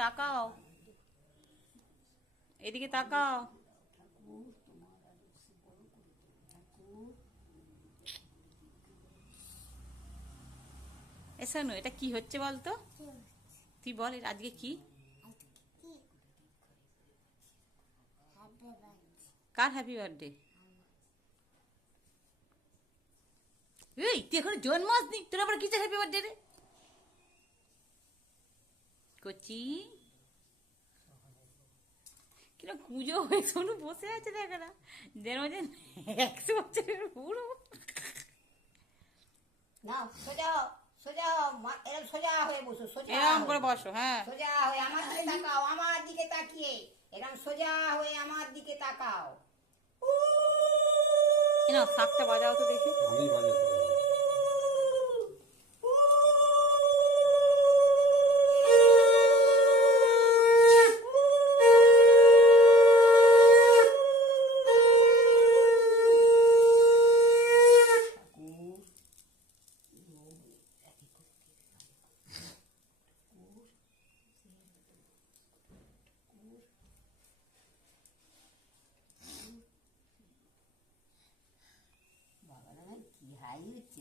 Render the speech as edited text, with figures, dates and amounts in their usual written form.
তাকাও, এদিকে তাকাও। এসানু, এটা কি হচ্ছে বলতো? তুই বল আজকে কি? কার হ্যাপি বার্থডে? এই তুই এখন জন্মাসনি, তোর আবার কিসের হ্যাপি বার্থডে রে? কচি কিনা কুঁজো হয়ে শোনু বসে আছে দেখ না, যেন 100 বছরের বুড়ো। না সোজা সোজা এরকম সোজা হয়ে বসো, সোজা এরকম করে হয়ে বসো, হ্যাঁ। সোজা হয়ে আমার দিকে তাকাও, আমার দিকে তাকিয়ে এরকম সোজা হয়ে আমার দিকে তাকাও। না শাকটা বাজাও তো দেখি। আমি বাজাতে পারি।